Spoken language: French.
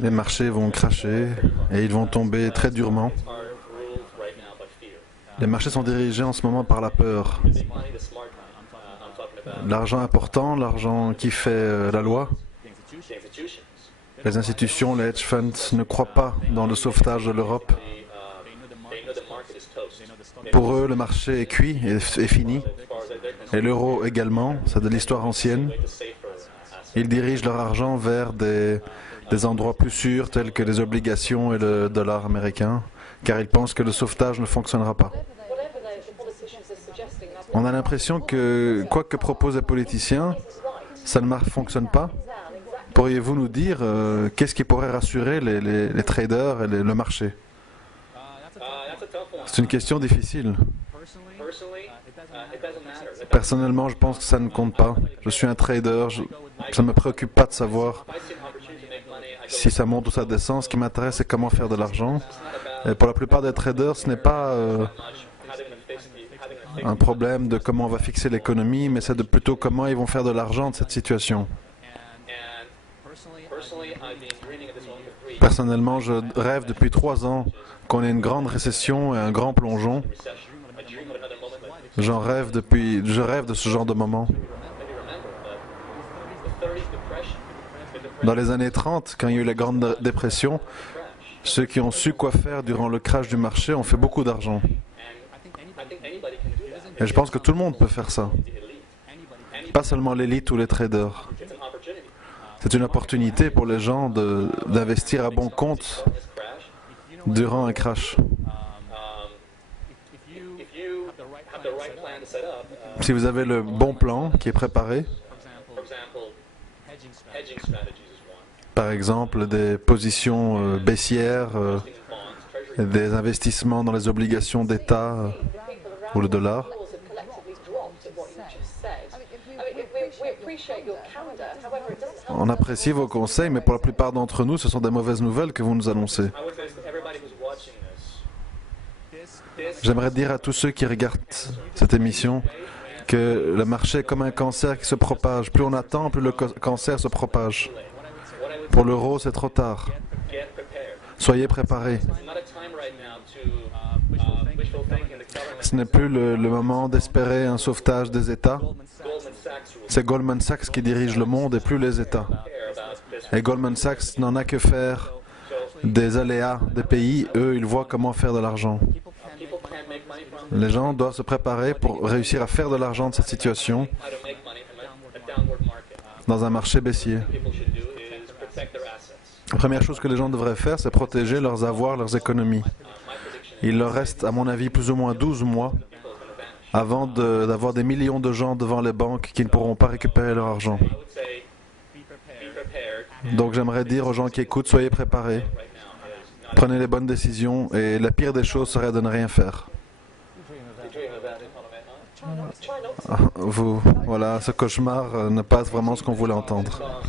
Les marchés vont cracher et ils vont tomber très durement. Les marchés sont dirigés en ce moment par la peur. L'argent important, l'argent qui fait la loi. Les institutions, les hedge funds ne croient pas dans le sauvetage de l'Europe. Pour eux, le marché est cuit et est fini. Et l'euro également, c'est de l'histoire ancienne. Ils dirigent leur argent vers des endroits plus sûrs tels que les obligations et le dollar américain, car ils pensent que le sauvetage ne fonctionnera pas. On a l'impression que, quoi que proposent les politiciens, ça ne fonctionne pas. Pourriez-vous nous dire qu'est-ce qui pourrait rassurer les traders et le marché? C'est une question difficile. Personnellement, je pense que ça ne compte pas. Je suis un trader, ça ne me préoccupe pas de savoir si ça monte ou ça descend. Ce qui m'intéresse, c'est comment faire de l'argent. Et pour la plupart des traders, ce n'est pas un problème de comment on va fixer l'économie, mais c'est plutôt comment ils vont faire de l'argent de cette situation. Personnellement, je rêve depuis 3 ans qu'on ait une grande récession et un grand plongeon. Je rêve de ce genre de moment. Dans les années 30, quand il y a eu la Grande Dépression, ceux qui ont su quoi faire durant le crash du marché ont fait beaucoup d'argent. Et je pense que tout le monde peut faire ça. Pas seulement l'élite ou les traders. C'est une opportunité pour les gens d'investir à bon compte durant un crash. Si vous avez le bon plan qui est préparé, par exemple des positions baissières, des investissements dans les obligations d'État ou le dollar, on apprécie vos conseils, mais pour la plupart d'entre nous, ce sont des mauvaises nouvelles que vous nous annoncez. J'aimerais dire à tous ceux qui regardent cette émission que le marché est comme un cancer qui se propage. Plus on attend, plus le cancer se propage. Pour l'euro, c'est trop tard. Soyez préparés. Ce n'est plus le moment d'espérer un sauvetage des États. C'est Goldman Sachs qui dirige le monde et plus les États. Et Goldman Sachs n'en a que faire des aléas des pays. Eux, ils voient comment faire de l'argent. Les gens doivent se préparer pour réussir à faire de l'argent de cette situation dans un marché baissier. La première chose que les gens devraient faire, c'est protéger leurs avoirs, leurs économies. Il leur reste, à mon avis, plus ou moins 12 mois avant d'avoir des millions de gens devant les banques qui ne pourront pas récupérer leur argent. Donc j'aimerais dire aux gens qui écoutent, soyez préparés. Prenez les bonnes décisions et la pire des choses serait de ne rien faire. Voilà, ce cauchemar n'est pas vraiment ce qu'on voulait entendre.